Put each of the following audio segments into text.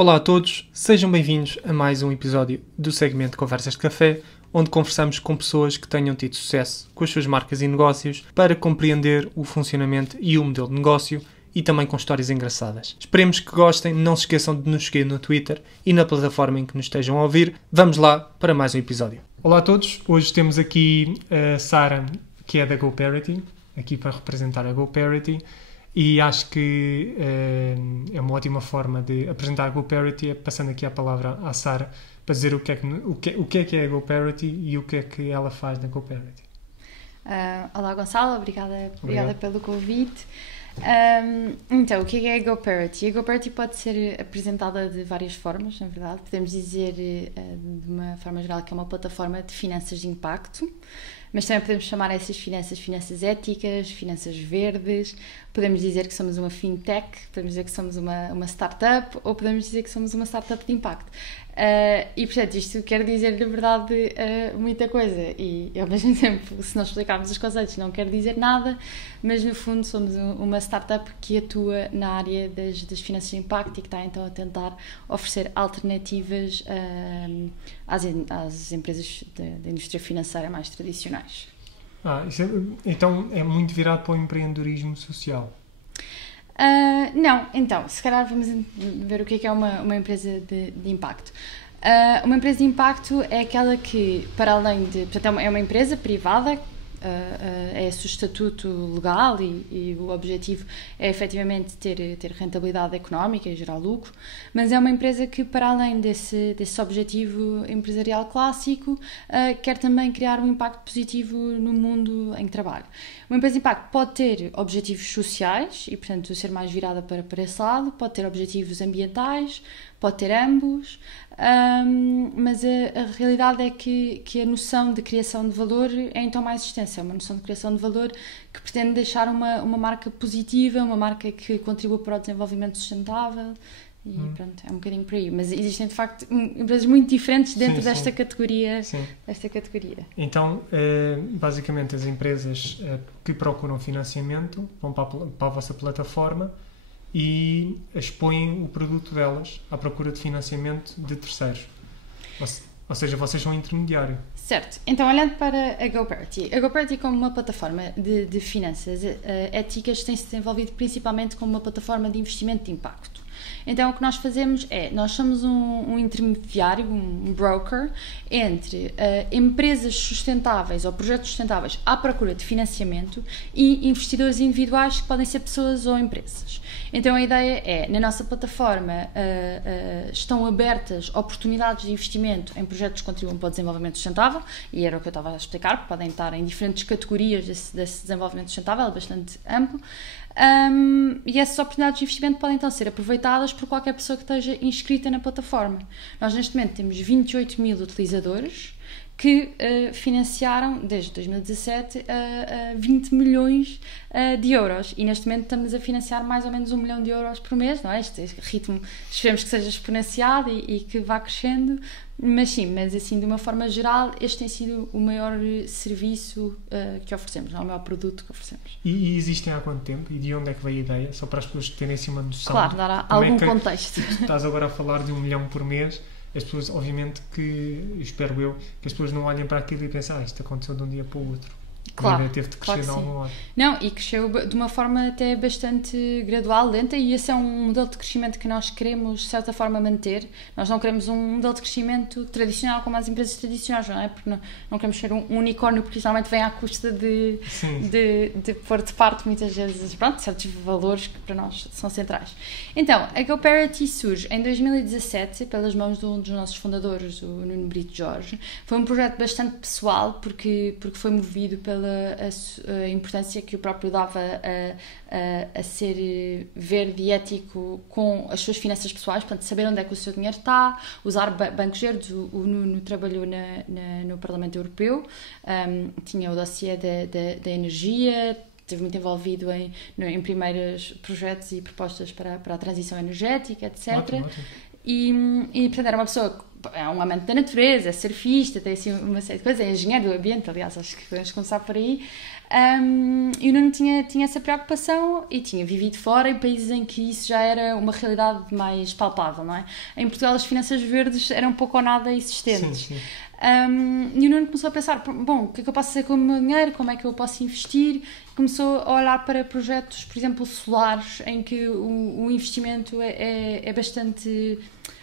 Olá a todos, sejam bem-vindos a mais um episódio do segmento Conversas de Café, onde conversamos com pessoas que tenham tido sucesso com as suas marcas e negócios para compreender o funcionamento e o modelo de negócio e também com histórias engraçadas. Esperemos que gostem, não se esqueçam de nos seguir no Twitter e na plataforma em que nos estejam a ouvir. Vamos lá para mais um episódio. Olá a todos, hoje temos aqui a Sara, que é da GoParity, aqui para representar a GoParity. E acho que é uma ótima forma de apresentar a GoParity, passando aqui a palavra à Sara para dizer o que é a GoParity e o que é que ela faz na GoParity. Olá Gonçalo, obrigada pelo convite. Então, o que é a GoParity? A GoParity pode ser apresentada de várias formas, na verdade. Podemos dizer de uma forma geral que é uma plataforma de finanças de impacto, mas também podemos chamar essas finanças éticas, finanças verdes, podemos dizer que somos uma fintech, podemos dizer que somos uma startup ou podemos dizer que somos uma startup de impacto. E portanto isto quer dizer de verdade muita coisa e ao mesmo tempo, se nós explicarmos os conceitos, não quer dizer nada, mas no fundo somos uma startup que atua na área das finanças de impacto e que está então a tentar oferecer alternativas às empresas da indústria financeira mais tradicionais. Então é muito virado para o empreendedorismo social. Não, então, se calhar vamos ver o que é uma empresa de impacto. Uma empresa de impacto é aquela que, para além de... Portanto, é uma empresa privada, é esse o estatuto legal e o objetivo é efetivamente ter rentabilidade económica e gerar lucro, mas é uma empresa que, para além desse objetivo empresarial clássico, quer também criar um impacto positivo no mundo em que trabalha. Uma empresa de impacto pode ter objetivos sociais e, portanto, ser mais virada para esse lado, pode ter objetivos ambientais, pode ter ambos, mas a realidade é que a noção de criação de valor é então mais extensa. É uma noção de criação de valor que pretende deixar uma marca positiva, uma marca que contribua para o desenvolvimento sustentável e pronto, é um bocadinho por aí. Mas existem de facto empresas muito diferentes dentro desta categoria. Então, basicamente as empresas que procuram financiamento vão para a vossa plataforma e expõem o produto delas à procura de financiamento de terceiros. Ou seja, vocês são intermediário. Certo. Então, olhando para a GoParity como uma plataforma de finanças éticas tem-se desenvolvido principalmente como uma plataforma de investimento de impacto. Então, o que nós fazemos nós somos um intermediário, um broker, entre empresas sustentáveis ou projetos sustentáveis à procura de financiamento e investidores individuais que podem ser pessoas ou empresas. Então, a ideia na nossa plataforma estão abertas oportunidades de investimento em projetos que contribuam para o desenvolvimento sustentável, e era o que eu estava a explicar, podem estar em diferentes categorias desse desenvolvimento sustentável, é bastante amplo. E essas oportunidades de investimento podem então ser aproveitadas por qualquer pessoa que esteja inscrita na plataforma. Nós neste momento temos 28 mil utilizadores que financiaram desde 2017 20 milhões de euros e neste momento estamos a financiar mais ou menos 1 milhão de euros por mês, não é? Este ritmo esperemos que seja exponenciado e que vá crescendo, mas assim de uma forma geral este tem sido o maior serviço que oferecemos, não é? O maior produto que oferecemos. E existem há quanto tempo? E de onde é que veio a ideia? Só para as pessoas terem assim uma noção. Claro, dar algum contexto. Estás agora a falar de 1 milhão por mês. As pessoas, obviamente, espero eu, que as pessoas não olhem para aquilo e pensem, isto aconteceu de um dia para o outro. Claro, teve de crescer de algum lado. Não, e cresceu de uma forma até bastante gradual, lenta, e esse é um modelo de crescimento que nós queremos, de certa forma, manter. Nós não queremos um modelo de crescimento tradicional como as empresas tradicionais, não é? Porque não queremos ser um unicórnio, porque geralmente vem à custa de pôr de parte, muitas vezes, certos valores que para nós são centrais. Então, a GoParity surge em 2017, pelas mãos de um dos nossos fundadores, o Nuno Brito Jorge. Foi um projeto bastante pessoal, porque foi movido pela a importância que o próprio dava a ser verde e ético com as suas finanças pessoais, portanto, saber onde é que o seu dinheiro está, usar bancos verdes. O Nuno trabalhou no Parlamento Europeu, tinha o dossiê da energia, esteve muito envolvido em primeiros projetos e propostas para a transição energética, etc. Ótimo. E portanto, era uma pessoa, é um amante da natureza, é surfista, tem assim uma série de coisas, é engenheiro do ambiente, aliás, acho que podemos começar por aí. E o Nuno tinha essa preocupação e tinha vivido fora em países em que isso já era uma realidade mais palpável, não é? Em Portugal as finanças verdes eram pouco ou nada existentes. Sim. E o Nuno começou a pensar, bom, o que é que eu posso fazer com o meu dinheiro, como é que eu posso investir, começou a olhar para projetos, por exemplo, solares, em que o investimento é bastante,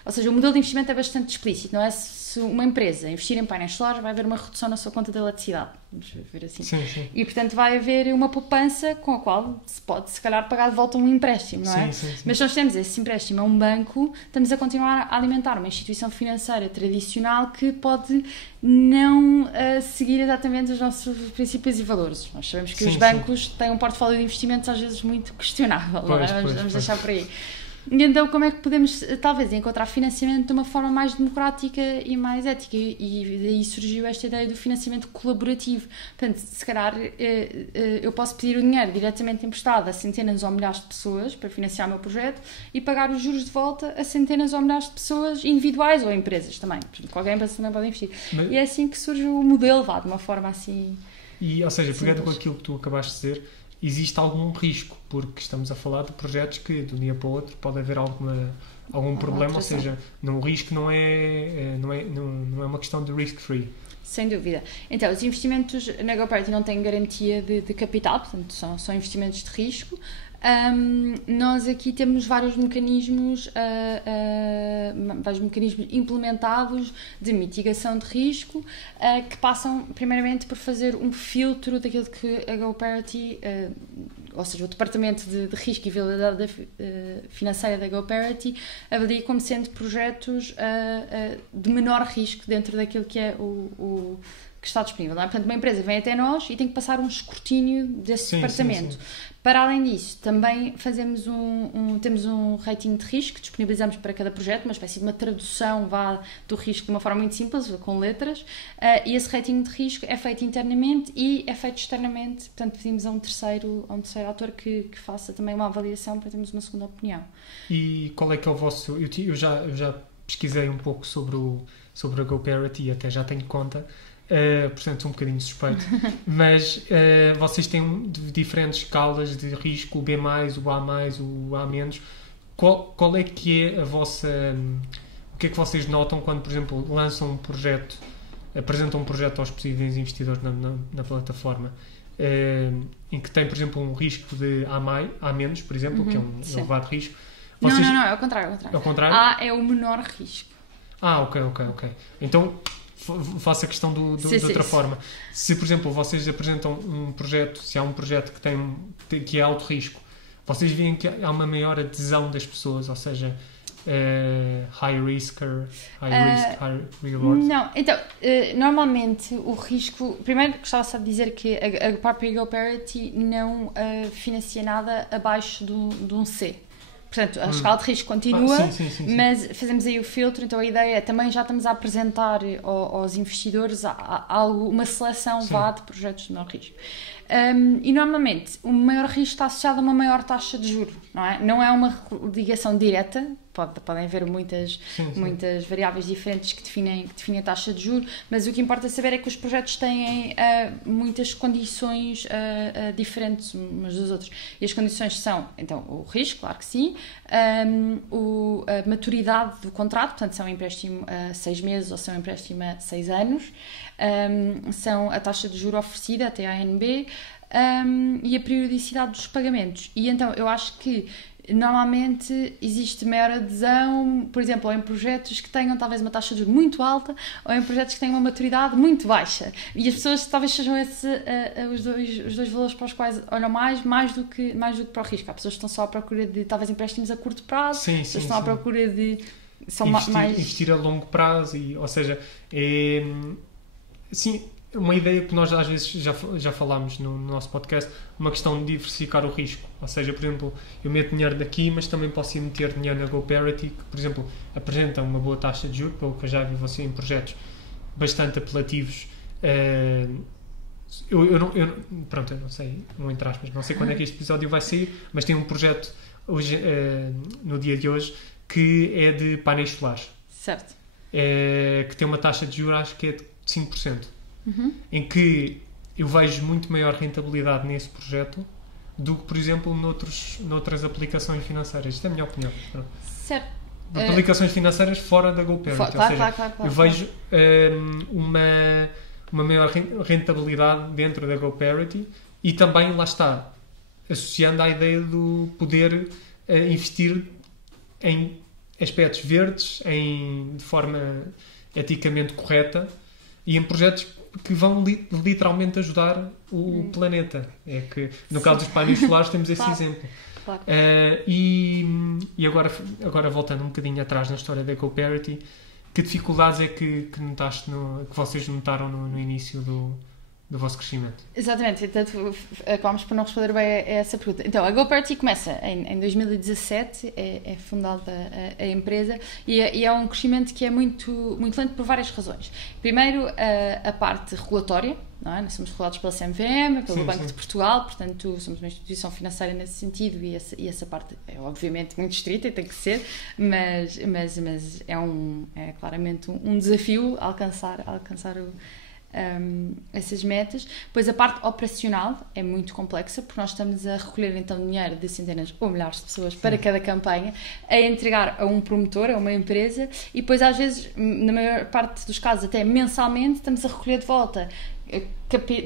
ou seja, o modelo de investimento é bastante explícito, não é? Se uma empresa investir em painéis solares, vai haver uma redução na sua conta de eletricidade, vamos ver assim. Sim. E, portanto, vai haver uma poupança com a qual se pode, se calhar, pagar de volta um empréstimo, não é? Sim. Mas se nós temos esse empréstimo a um banco, estamos a continuar a alimentar uma instituição financeira tradicional que pode não seguir exatamente os nossos princípios e valores. Nós sabemos que os bancos têm um portfólio de investimentos às vezes muito questionável, não é? Vamos deixar por aí. E então, como é que podemos, talvez, encontrar financiamento de uma forma mais democrática e mais ética? E daí surgiu esta ideia do financiamento colaborativo. Portanto, se calhar, eu posso pedir o dinheiro diretamente emprestado a centenas ou milhares de pessoas para financiar o meu projeto e pagar os juros de volta a centenas ou milhares de pessoas individuais ou empresas também. Portanto, qualquer empresa também pode investir. Mas... E é assim que surge o modelo, de uma forma assim... E, ou seja, pegando com aquilo que tu acabaste de dizer, existe algum risco, porque estamos a falar de projetos que de um dia para o outro pode haver algum problema, ou seja, o risco não é uma questão de risk-free. Sem dúvida. Então, os investimentos na GoParity não têm garantia de capital, portanto, são investimentos de risco. Nós aqui temos vários mecanismos implementados de mitigação de risco que passam primeiramente por fazer um filtro daquilo que a GoParity, ou seja, o departamento de risco e viabilidade financeira da GoParity avalia como sendo projetos de menor risco dentro daquilo que é o que está disponível. Não é? Portanto, uma empresa vem até nós e tem que passar um escrutínio desse departamento. Sim. Para além disso, também temos um rating de risco que disponibilizamos para cada projeto, uma espécie de uma tradução do risco de uma forma muito simples, com letras, e esse rating de risco é feito internamente e é feito externamente, portanto pedimos a um terceiro ator que faça também uma avaliação para termos uma segunda opinião. E qual é que é o vosso... Eu já pesquisei um pouco sobre a GoParity e até já tenho conta. Portanto, um bocadinho suspeito, mas vocês têm diferentes escalas de risco, o B+, o A+, o A-. Qual é que é a vossa... O que é que vocês notam quando, por exemplo, lançam um projeto, apresentam um projeto aos possíveis investidores na plataforma, em que tem, por exemplo, um risco de A-, por exemplo, que é um elevado risco? Vocês... Não, é ao contrário. É ao contrário? A é o menor risco. Ok. Então... faço a questão de outra forma. Se, por exemplo, vocês apresentam um projeto, se há um projeto que é alto risco, vocês veem que há uma maior adesão das pessoas, ou seja, high risk, high reward? Não, então, normalmente o risco... Primeiro, gostava só de dizer que a própria GoParity não financia nada abaixo de um C. Portanto, a escala de risco continua, sim. Mas fazemos aí o filtro, então a ideia é também já estamos a apresentar aos investidores uma seleção de projetos de menor risco. E normalmente o maior risco está associado a uma maior taxa de juros, não é? Não é uma ligação direta, podem haver muitas variáveis diferentes que definem a taxa de juros, mas o que importa saber é que os projetos têm muitas condições diferentes umas das outras. E as condições são, então, o risco, claro que sim, a maturidade do contrato, portanto, se é um empréstimo a 6 meses ou se é um empréstimo a 6 anos, são a taxa de juros oferecida até a ANB e a periodicidade dos pagamentos. E então eu acho que normalmente existe maior adesão, por exemplo, ou em projetos que tenham talvez uma taxa de juros muito alta ou em projetos que tenham uma maturidade muito baixa. E as pessoas talvez sejam os dois valores para os quais olham mais do que para o risco. Há pessoas que estão só à procura de talvez empréstimos a curto prazo, pessoas que estão à procura de... investir a longo prazo, ou seja, sim, uma ideia que nós às vezes já falámos no nosso podcast, uma questão de diversificar o risco. Ou seja, por exemplo, eu meto dinheiro daqui, mas também posso ir meter dinheiro na GoParity, que, por exemplo, apresenta uma boa taxa de juros, pelo que eu já vi você em projetos bastante apelativos. Eu não sei, não entre aspas, não sei quando é que este episódio vai sair, mas tem um projeto hoje, no dia de hoje, que é de painéis solares. Certo. Que tem uma taxa de juros, acho que é de 5%. Em que eu vejo muito maior rentabilidade nesse projeto do que, por exemplo, noutras aplicações financeiras. Isto é a minha opinião. Certo. Aplicações financeiras fora da GoParity. Claro. Eu vejo uma maior rentabilidade dentro da GoParity e também, lá está, associando à ideia do poder investir em aspectos verdes, de forma eticamente correta e em projetos que vão literalmente ajudar o planeta. É que, no caso dos painéis solares, temos esse exemplo. Claro. E agora voltando um bocadinho atrás na história da GoParity, que dificuldades é que notaste que vocês notaram no início do vosso crescimento? Exatamente, portanto, acabamos por não responder bem a essa pergunta. Então, a GoParity começa em 2017, é fundada a empresa e é um crescimento que é muito, muito lento por várias razões. Primeiro, a parte regulatória, não é? Nós somos regulados pela CMVM, pelo Banco de Portugal, portanto, somos uma instituição financeira nesse sentido e essa parte é obviamente muito estrita e tem que ser, mas é claramente um desafio alcançar essas metas. Depois a parte operacional é muito complexa, porque nós estamos a recolher então dinheiro de centenas ou milhares de pessoas para cada campanha, a entregar a um promotor, a uma empresa, e depois às vezes, na maior parte dos casos até mensalmente, estamos a recolher de volta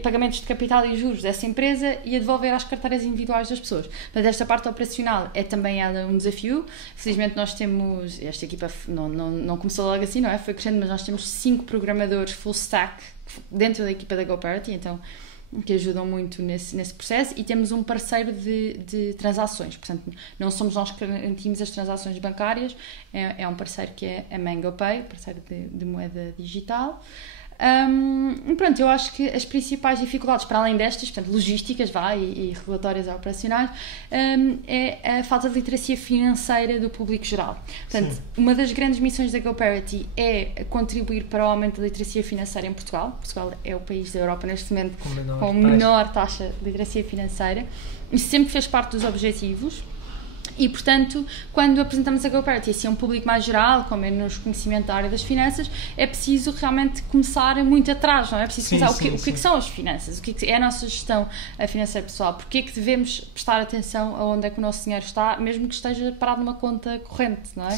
pagamentos de capital e juros dessa empresa e a devolver às carteiras individuais das pessoas. Portanto, esta parte operacional é também um desafio. Felizmente nós temos, esta equipa não começou logo assim, não é? Foi crescendo, mas nós temos 5 programadores full stack dentro da equipa da GoParity, então, que ajudam muito nesse processo, e temos um parceiro de transações. Portanto, não somos nós que garantimos as transações bancárias, é um parceiro que é a MangoPay, parceiro de moeda digital. Pronto, eu acho que as principais dificuldades, para além destas, portanto, logísticas e regulatórias ou operacionais, é a falta de literacia financeira do público geral. Portanto, uma das grandes missões da GoParity é contribuir para o aumento da literacia financeira em Portugal. Portugal é o país da Europa neste momento com menor taxa de literacia financeira. Isso sempre fez parte dos objetivos. E, portanto, quando apresentamos a GoParity assim, a um público mais geral, com menos conhecimento da área das finanças, é preciso realmente começar muito atrás, não é? É preciso pensar o que são as finanças, o que é a nossa gestão financeira pessoal, porque é que devemos prestar atenção a onde é que o nosso dinheiro está, mesmo que esteja parado numa conta corrente, não é?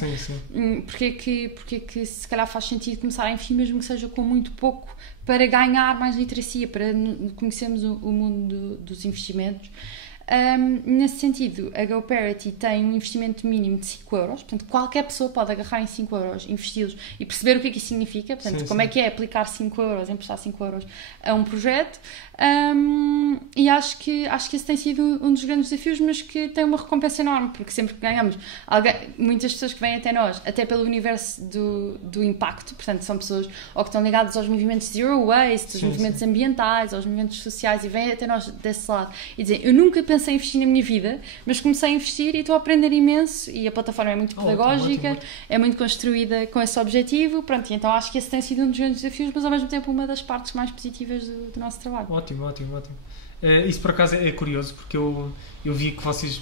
Porque é que se calhar faz sentido começar a investir, mesmo que seja com muito pouco, para ganhar mais literacia, para conhecermos o mundo dos investimentos. Nesse sentido, a GoParity tem um investimento mínimo de 5€, portanto qualquer pessoa pode agarrar em 5€, investi-los e perceber o que é que isso significa, portanto como é que é aplicar 5€, emprestar 5€ a um projeto. E acho que esse tem sido um dos grandes desafios, mas que tem uma recompensa enorme, porque sempre que ganhamos muitas pessoas que vêm até nós, até pelo universo do impacto, portanto são pessoas ou que estão ligadas aos movimentos zero waste, aos movimentos ambientais, aos movimentos sociais, e vêm até nós desse lado e dizem: eu nunca pensei em investir na minha vida, mas comecei a investir e estou a aprender imenso, e a plataforma é muito pedagógica, ótimo. É muito construída com esse objetivo, pronto, e então acho que esse tem sido um dos grandes desafios, mas ao mesmo tempo uma das partes mais positivas do nosso trabalho. Ótimo. Isso por acaso é curioso, porque eu vi que vocês,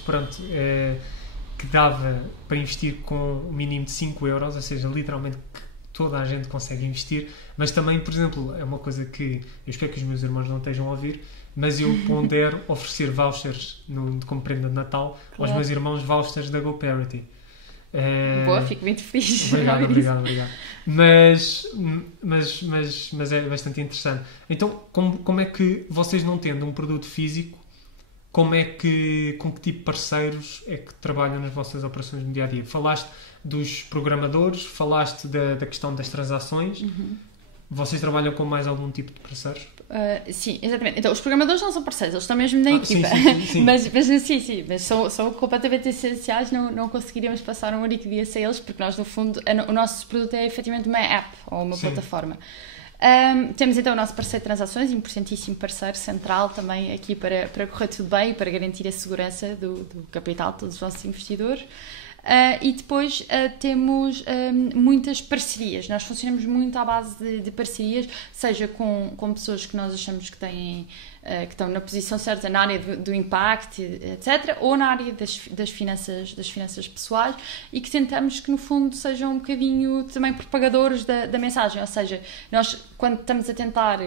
que dava para investir com o mínimo de 5€, ou seja, literalmente toda a gente consegue investir, mas também, por exemplo, é uma coisa que eu espero que os meus irmãos não estejam a ouvir, mas eu pondero oferecer vouchers como prenda de Natal aos meus irmãos, vouchers da GoParity. Boa, fico muito feliz. Obrigado. Mas é bastante interessante. Então, como é que vocês, não tendo um produto físico, com que tipo de parceiros é que trabalham nas vossas operações no dia-a-dia? Falaste dos programadores, falaste da questão das transações. Vocês trabalham com mais algum tipo de parceiros? Sim, exatamente. Então, os programadores não são parceiros, eles estão mesmo na equipa. Sim. mas são completamente essenciais, não conseguiríamos passar um único dia sem eles, porque nós, no fundo, o nosso produto é efetivamente uma app ou uma plataforma. Temos então o nosso parceiro de transações, importantíssimo parceiro central também aqui para correr tudo bem e para garantir a segurança do capital de todos os nossos investidores. E depois temos muitas parcerias. Nós funcionamos muito à base de parcerias, seja com pessoas que nós achamos que têm... que estão na posição certa na área do impacto, etc., ou na área das finanças pessoais, e que tentamos que, no fundo, sejam um bocadinho também propagadores da mensagem. Ou seja, nós, quando estamos a tentar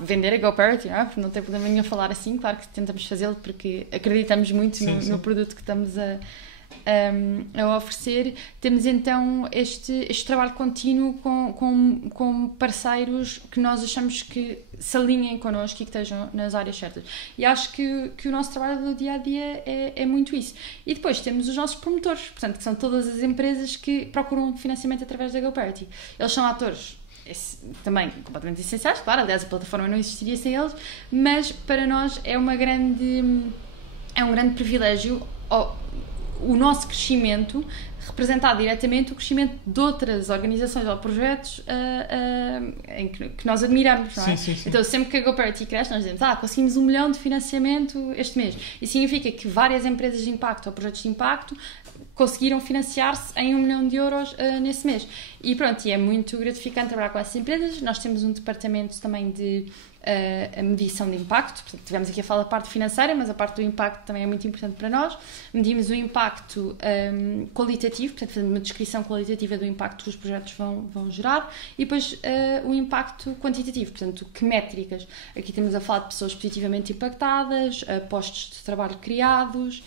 vender a GoParity, não tem problema nenhum falar assim, claro que tentamos fazê-lo porque acreditamos muito no produto que estamos a oferecer. Temos então este trabalho contínuo com parceiros que nós achamos que se alinhem connosco e que estejam nas áreas certas. E acho que o nosso trabalho do dia a dia é muito isso. E depois temos os nossos promotores, portanto, que são todas as empresas que procuram financiamento através da GoParity. Eles são atores também completamente essenciais, claro, aliás a plataforma não existiria sem eles, mas para nós é um grande privilégio o nosso crescimento representar diretamente o crescimento de outras organizações ou projetos que nós admiramos, não é? Sim. Então, sempre que a GoParity cresce, nós dizemos, conseguimos 1 milhão de financiamento este mês. Isso significa que várias empresas de impacto ou projetos de impacto conseguiram financiar-se em 1 milhão de euros nesse mês. E pronto, e é muito gratificante trabalhar com essas empresas. Nós temos um departamento também de a medição de impacto. Portanto, tivemos aqui a falar da parte financeira, mas a parte do impacto também é muito importante para nós. Medimos o impacto qualitativo, portanto, fazendo uma descrição qualitativa do impacto que os projetos vão gerar, e depois o impacto quantitativo, portanto, que métricas. Aqui temos a falar de pessoas positivamente impactadas, postos de trabalho criados,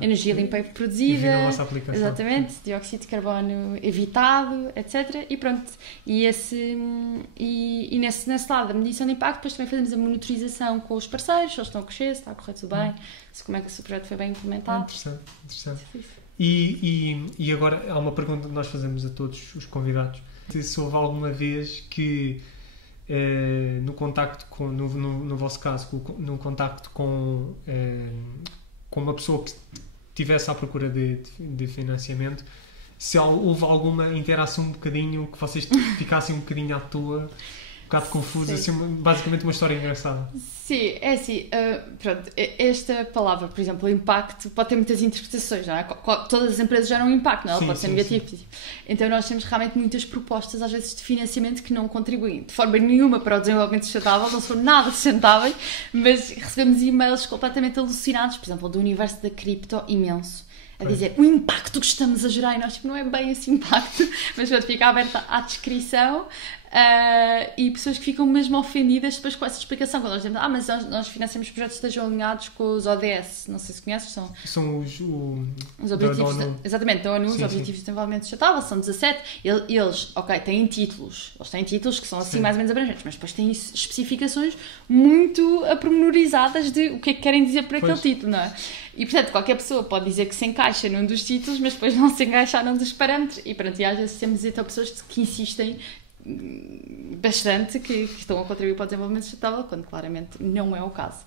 energia limpa e produzida, na vossa aplicação. Exatamente, dióxido de carbono evitado, etc. E pronto, nesse lado da medição de impacto, depois também fazemos a monitorização com os parceiros, se eles estão a crescer, se está a correr tudo bem, como é que o projeto foi bem implementado. Interessante. E agora há uma pergunta que nós fazemos a todos os convidados: se houve alguma vez que no contacto no vosso caso, no contacto com uma pessoa que estivesse à procura de financiamento, se houve alguma interação um bocadinho que vocês ficassem um bocadinho à toa, um bocado confusos, assim, basicamente uma história engraçada. Sim, é assim, pronto, esta palavra, por exemplo, impacto, pode ter muitas interpretações, não é? Todas as empresas geram um impacto, não é? Ela pode ser negativo. Sim. Então nós temos realmente muitas propostas, às vezes, de financiamento que não contribuem de forma nenhuma para o desenvolvimento sustentável, não são nada sustentáveis, mas recebemos e-mails completamente alucinados, por exemplo, do universo da cripto imenso, a dizer o impacto que estamos a gerar, e nós, não é bem esse impacto, mas pronto, fica aberta à descrição. E pessoas que ficam mesmo ofendidas depois com essa explicação, quando nós dizemos, mas nós financiamos projetos que estejam alinhados com os ODS, não sei se conheces, são os objetivos da ONU. Exatamente, da ONU, os Objetivos de Desenvolvimento Sustentável, são 17, eles têm títulos, que são assim mais ou menos abrangentes, mas depois têm especificações muito apormenorizadas de o que é que querem dizer por aquele título, não é? E portanto, qualquer pessoa pode dizer que se encaixa num dos títulos, mas depois não se encaixa num dos parâmetros, e pronto, e às vezes temos então pessoas que insistem bastante que estão a contribuir para o desenvolvimento sustentável, quando claramente não é o caso.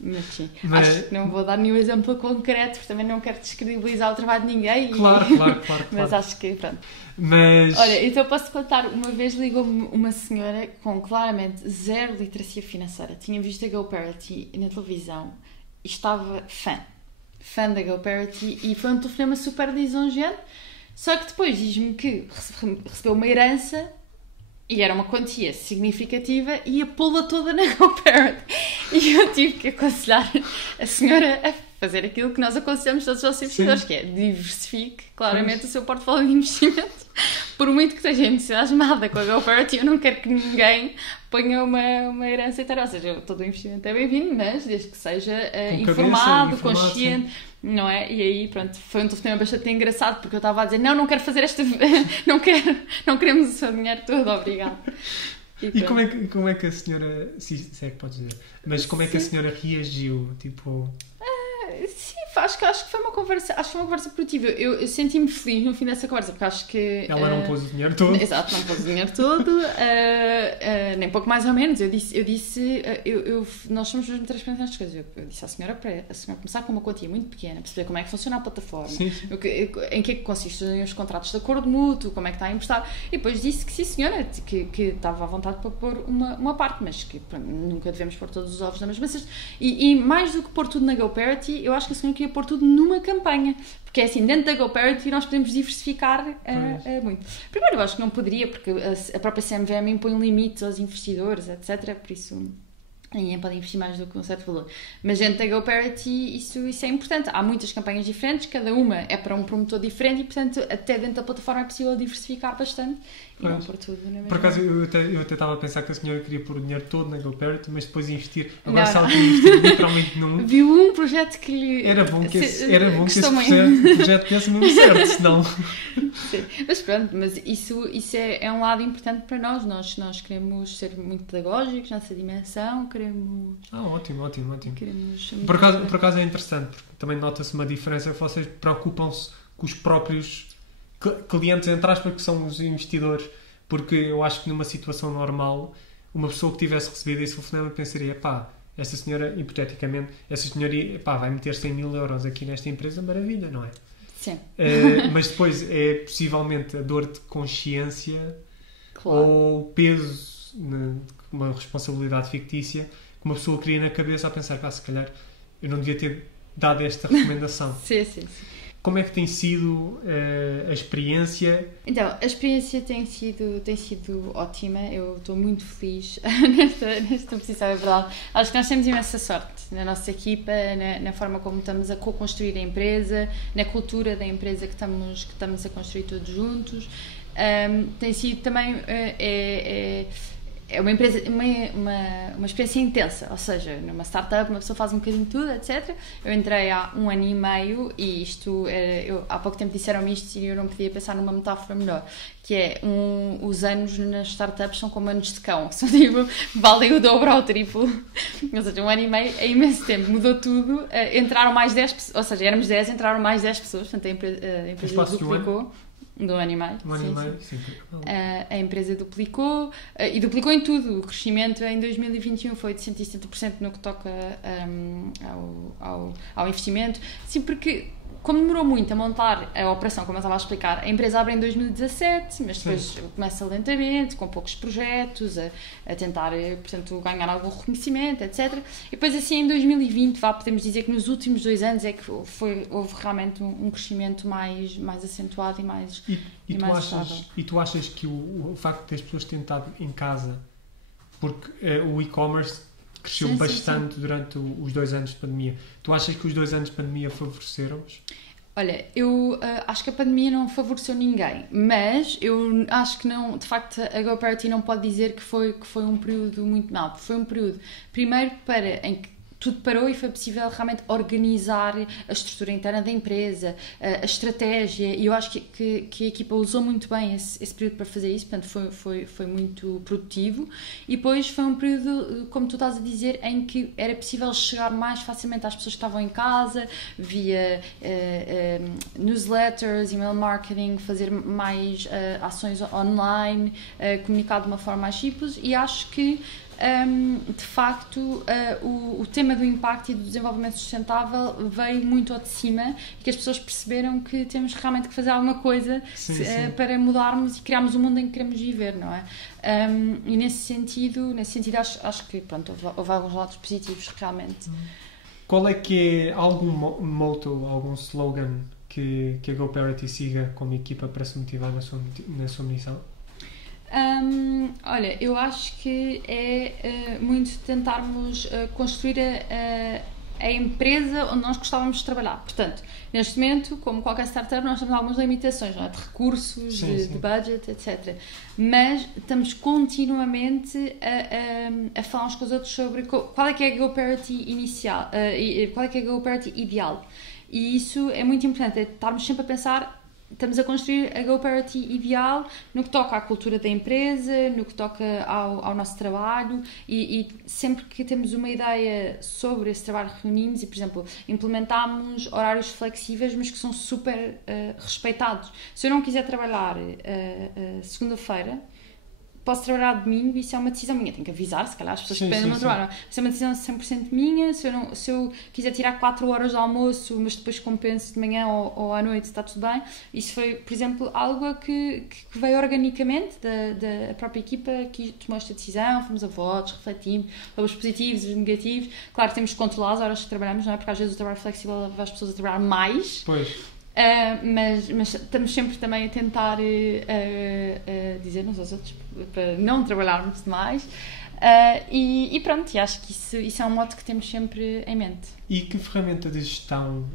Mas sim, acho que não vou dar nenhum exemplo concreto, porque também não quero descredibilizar o trabalho de ninguém. Claro. Mas acho que, pronto. Mas... Olha, então posso contar, uma vez ligou-me uma senhora com claramente zero literacia financeira, tinha visto a GoParity na televisão e estava fã da GoParity, e foi um telefonema super lisonjeante, só que depois diz-me que recebeu uma herança e era uma quantia significativa e ia pô-la toda na GoParity. E eu tive que aconselhar a senhora a fazer aquilo que nós aconselhamos todos os nossos investidores, que é diversifique claramente o seu portfólio de investimento. Por muito que esteja entusiasmada com a GoParity, eu não quero que ninguém ponha uma herança inteira. Ou seja, todo o investimento é bem-vindo, mas desde que seja informado, consciente, não é? E aí, pronto, foi um telefonema bastante engraçado, porque eu estava a dizer, não quero fazer não queremos o seu dinheiro todo, obrigado. E como é que a senhora, se é que podes dizer, mas como é que a senhora reagiu? Tipo... Sim, Acho que foi uma conversa produtiva. Eu senti-me feliz no fim dessa conversa, porque acho que... Ela não pôs o dinheiro todo. Exato, não pôs o dinheiro todo, nem pouco mais ou menos. Nós somos mesmo transparentes nestas coisas. Eu disse à senhora para a senhora começar com uma quantia muito pequena, perceber como é que funciona a plataforma, Sim. em que é que consistem os contratos de acordo mútuo, como é que está a emprestar. E depois disse que sim, senhora, que estava à vontade para pôr uma parte, mas que nunca devemos pôr todos os ovos na mesma cesta. E mais do que pôr tudo na GoParity, eu acho que a senhora queria pôr tudo numa campanha. Porque é assim, dentro da GoParity nós podemos diversificar muito. Primeiro, eu acho que não poderia, porque a própria CMVM impõe limites aos investidores, etc. Por isso, ninguém pode investir mais do que um certo valor. Mas dentro da GoParity isso é importante. Há muitas campanhas diferentes, cada uma é para um promotor diferente e, portanto, até dentro da plataforma é possível diversificar bastante e não pôr tudo na mesma. Por acaso, eu até estava a pensar que a senhora queria pôr o dinheiro todo na GoParity, mas depois investir. Agora, se ela queria investir literalmente num... Viu um projeto que lhe... Era bom que esse projeto desse mesmo certo, senão... Sim. Mas pronto, mas isso é um lado importante para nós. Nós queremos ser muito pedagógicos nessa dimensão, queremos... Ótimo. Queremos... Por acaso é interessante, porque também nota-se uma diferença que vocês preocupam-se com os próprios clientes, entre aspas, que são os investidores, porque eu acho que numa situação normal, uma pessoa que tivesse recebido esse telefonema pensaria, essa senhora, hipoteticamente, vai meter 100 mil euros aqui nesta empresa, maravilha, não é? Sim. Mas depois é possivelmente a dor de consciência, claro, ou o peso, uma responsabilidade fictícia que uma pessoa cria na cabeça a pensar, se calhar eu não devia ter dado esta recomendação. Sim. Como é que tem sido a experiência? Então, a experiência tem sido ótima. Eu estou muito feliz nesta posição, é verdade. Acho que nós temos imensa sorte na nossa equipa, na forma como estamos a co-construir a empresa, na cultura da empresa que estamos a construir todos juntos. Tem sido também... É uma empresa, uma experiência intensa, ou seja, numa startup uma pessoa faz um bocadinho de tudo, etc. Eu entrei há 1 ano e meio e há pouco tempo disseram-me isto e eu não podia pensar numa metáfora melhor, que é os anos nas startups são como anos de cão, são tipo, valem o dobro ao triplo, ou seja, 1 ano e meio é imenso tempo, mudou tudo, entraram mais 10 pessoas, ou seja, éramos 10, entraram mais 10 pessoas, portanto a empresa duplicou. De um ano e meio. Sim. A empresa duplicou e duplicou em tudo. O crescimento em 2021 foi de 170% no que toca ao investimento. Sim, porque como demorou muito a montar a operação, como eu estava a explicar, a empresa abre em 2017, mas depois começa lentamente, com poucos projetos, a tentar, portanto, ganhar algum reconhecimento, etc. E depois assim em 2020, podemos dizer que nos últimos 2 anos é que houve realmente um crescimento mais acentuado e mais estável. E tu achas que o facto das pessoas terem estado em casa, porque o e-commerce cresceu bastante durante os 2 anos de pandemia. Tu achas que os 2 anos de pandemia favoreceram-vos? Olha, eu acho que a pandemia não favoreceu ninguém, mas eu acho que não, de facto, a GoParity não pode dizer que foi um período muito mau. Foi um período, primeiro, em que tudo parou e foi possível realmente organizar a estrutura interna da empresa, a estratégia, e eu acho que a equipa usou muito bem esse período para fazer isso, portanto foi muito produtivo. E depois foi um período, como tu estás a dizer, em que era possível chegar mais facilmente às pessoas que estavam em casa, via newsletters, email marketing, fazer mais ações online, comunicar de uma forma mais simples, e acho que de facto o tema do impacto e do desenvolvimento sustentável veio muito ao de cima e que as pessoas perceberam que temos realmente que fazer alguma coisa para mudarmos e criarmos o mundo em que queremos viver, não é? E nesse sentido acho que pronto, houve alguns lados positivos realmente. Qual é que é algum motto, algum slogan que a GoParity siga como equipa para se motivar na sua missão? Olha, eu acho que é muito tentarmos construir a empresa onde nós gostávamos de trabalhar. Portanto, neste momento, como qualquer startup, nós temos algumas limitações, não é? De recursos, de budget, etc. Mas estamos continuamente a falar uns com os outros sobre qual é que é a GoParity inicial, qual é que é a GoParity ideal. E isso é muito importante, é estarmos sempre a pensar estamos a construir a GoParity ideal no que toca à cultura da empresa, no que toca ao nosso trabalho e sempre que temos uma ideia sobre esse trabalho reunimos e, por exemplo, implementámos horários flexíveis, mas que são super respeitados. Se eu não quiser trabalhar segunda-feira, posso trabalhar domingo e isso é uma decisão minha. Tenho que avisar, se calhar as pessoas que dependem do meu trabalho. Isso é uma decisão 100% minha. Se eu quiser tirar 4 horas de almoço, mas depois compenso de manhã ou à noite, está tudo bem. Isso foi, por exemplo, algo que veio organicamente da própria equipa que tomou esta decisão. Fomos a votos, refletimos sobre os positivos e os negativos. Claro, temos que controlar as horas que trabalhamos, não é? Porque às vezes o trabalho flexível leva as pessoas a trabalhar mais. Pois. Mas estamos sempre também a tentar dizer uns aos outros para não trabalharmos demais e pronto, e acho que isso é um modo que temos sempre em mente. E que ferramenta de gestão?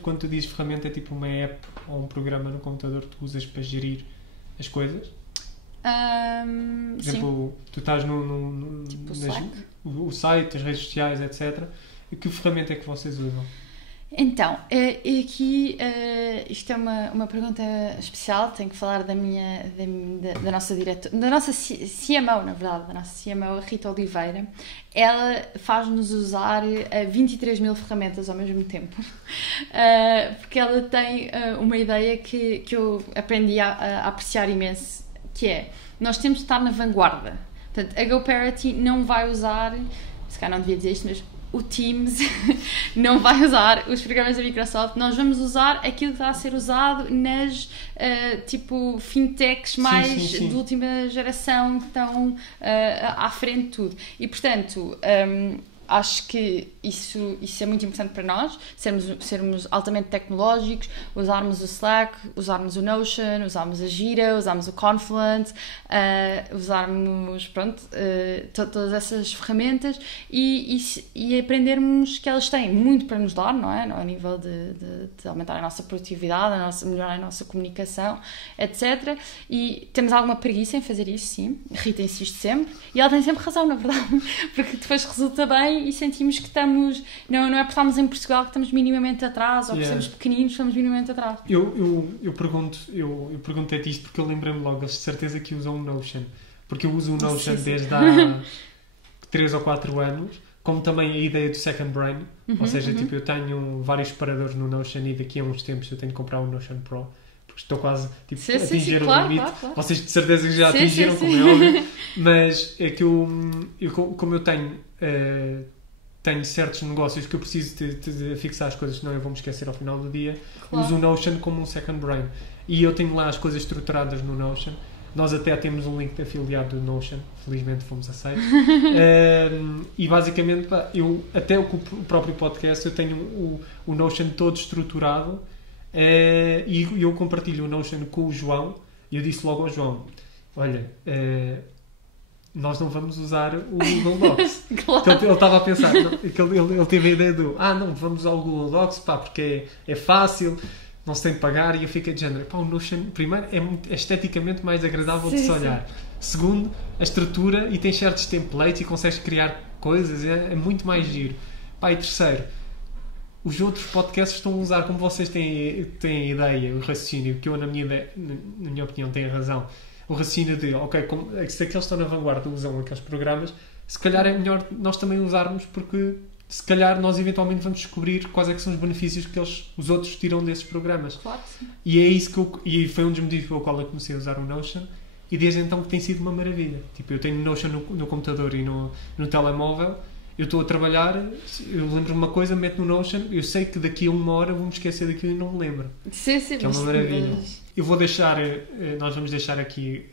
Quando tu dizes ferramenta, é tipo uma app ou um programa no computador que tu usas para gerir as coisas? Por exemplo, tu estás tipo o site, as redes sociais, etc. E que ferramenta é que vocês usam? Então, aqui isto é uma pergunta especial, tenho que falar da nossa diretora, da nossa CMO, na verdade, da nossa CMO, a Rita Oliveira. Ela faz-nos usar 23 mil ferramentas ao mesmo tempo, porque ela tem uma ideia que eu aprendi a apreciar imenso, que é, nós temos de estar na vanguarda. Portanto, a GoParity não vai usar, se calhar não devia dizer isto, mas o Teams não vai usar os programas da Microsoft, nós vamos usar aquilo que está a ser usado nas tipo fintechs mais sim. de última geração que estão à frente de tudo. E portanto acho que isso é muito importante para nós, sermos altamente tecnológicos, usarmos o Slack, usarmos o Notion, usarmos a Gira, usarmos o Confluent, usarmos todas essas ferramentas e aprendermos que elas têm muito para nos dar, não é? Ao nível de aumentar a nossa produtividade, melhorar a nossa comunicação, etc. E temos alguma preguiça em fazer isso, sim. A Rita insiste sempre e ela tem sempre razão, na verdade, porque depois resulta bem e sentimos que estamos, não é por estarmos em Portugal que estamos minimamente atrás ou por sermos pequeninos estamos minimamente atrás. Eu pergunto-te isto porque eu lembrei-me logo, de certeza que usam o Notion, porque eu uso o Notion desde há 3 ou 4 anos, como também a ideia do Second Brain, ou seja, tipo, eu tenho vários separadores no Notion e daqui a uns tempos eu tenho que comprar o Notion Pro, porque estou quase tipo, a atingir o limite. Claro. Vocês de certeza que já atingiram, como é óbvio, mas é que como eu tenho certos negócios que eu preciso de fixar as coisas, senão eu vou me esquecer ao final do dia. Claro. Uso o Notion como um second brain. E eu tenho lá as coisas estruturadas no Notion. Nós até temos um link de afiliado do Notion. Felizmente fomos aceitos. E basicamente, até o próprio podcast, eu tenho o Notion todo estruturado. E eu compartilho o Notion com o João. E eu disse logo ao João, olha... nós não vamos usar o Google Docs. Claro. Então, ele estava a pensar, ele teve a ideia não, vamos usar o Google Docs, porque é fácil, não se tem de pagar, e eu fiquei de género, o Notion, primeiro, é esteticamente mais agradável de se olhar. Segundo, a estrutura, e tem certos templates, e consegues criar coisas, é muito mais giro. E terceiro, os outros podcasts estão a usar, como vocês têm a ideia, o raciocínio, que eu, na minha opinião, tenho razão, o raciocínio de, se aqueles estão na vanguarda usam aqueles programas, se calhar é melhor nós também usarmos, porque se calhar nós eventualmente vamos descobrir quais é que são os benefícios que os outros tiram desses programas. Claro. E é isso e foi um dos motivos pelo qual eu comecei a usar o Notion, e desde então que tem sido uma maravilha. Tipo, eu tenho o Notion no computador e no telemóvel, eu estou a trabalhar, eu lembro-me uma coisa, meto no Notion, eu sei que daqui a 1 hora vou-me esquecer daquilo e não me lembro. Sim, que é uma maravilha. Nós vamos deixar aqui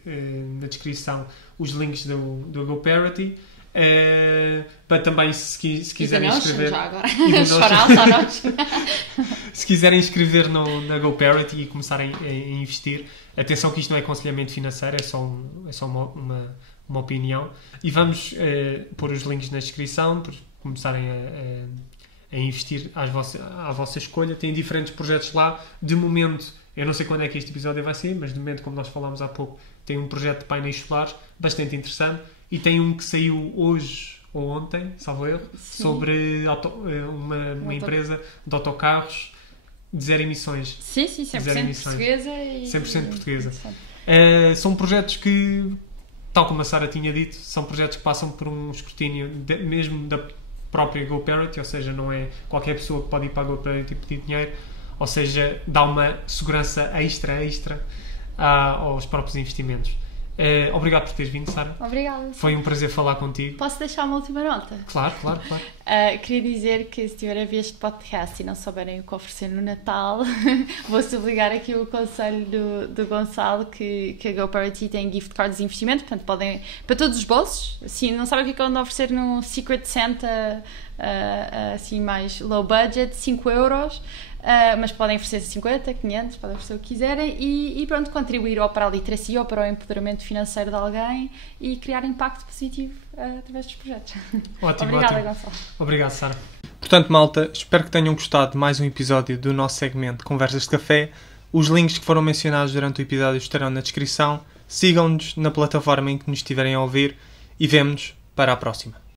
na descrição os links do GoParity, para também se quiserem inscrever se quiserem inscrever na GoParity e começarem a investir. Atenção que isto não é aconselhamento financeiro, é só uma opinião, e vamos pôr os links na descrição para começarem a investir à vossa escolha. Tem diferentes projetos lá. De momento, eu não sei quando é que este episódio vai sair, mas de momento, como nós falámos há pouco, tem um projeto de painéis solares bastante interessante, e tem um que saiu hoje ou ontem, salvo erro, sobre uma empresa de autocarros de zero emissões. Sim, 100% portuguesa. 100% portuguesa. São projetos que, tal como a Sara tinha dito, são projetos que passam por um escrutínio mesmo da própria GoParity, ou seja, não é qualquer pessoa que pode ir para a GoParity e pedir dinheiro, ou seja, dá uma segurança extra aos próprios investimentos. Obrigado por teres vindo, Sara. Obrigada. Foi um prazer falar contigo. Posso deixar uma última nota? Claro. Queria dizer que se estiver a ver este podcast e não souberem o que oferecer no Natal, vou sublinhar aqui o conselho do Gonçalo, que a GoParity tem gift cards de investimento, portanto podem, para todos os bolsos, se não sabem o que é onde oferecer num Secret Santa assim mais low budget, 5 euros, mas podem oferecer 50, 500, podem oferecer o que quiserem e pronto, contribuir ou para a literacia ou para o empoderamento financeiro de alguém e criar impacto positivo através dos projetos. Obrigada, Gonçalo. Obrigado, Sara. Portanto, malta, espero que tenham gostado de mais um episódio do nosso segmento Conversas de Café. Os links que foram mencionados durante o episódio estarão na descrição. Sigam-nos na plataforma em que nos estiverem a ouvir e vemo-nos para a próxima.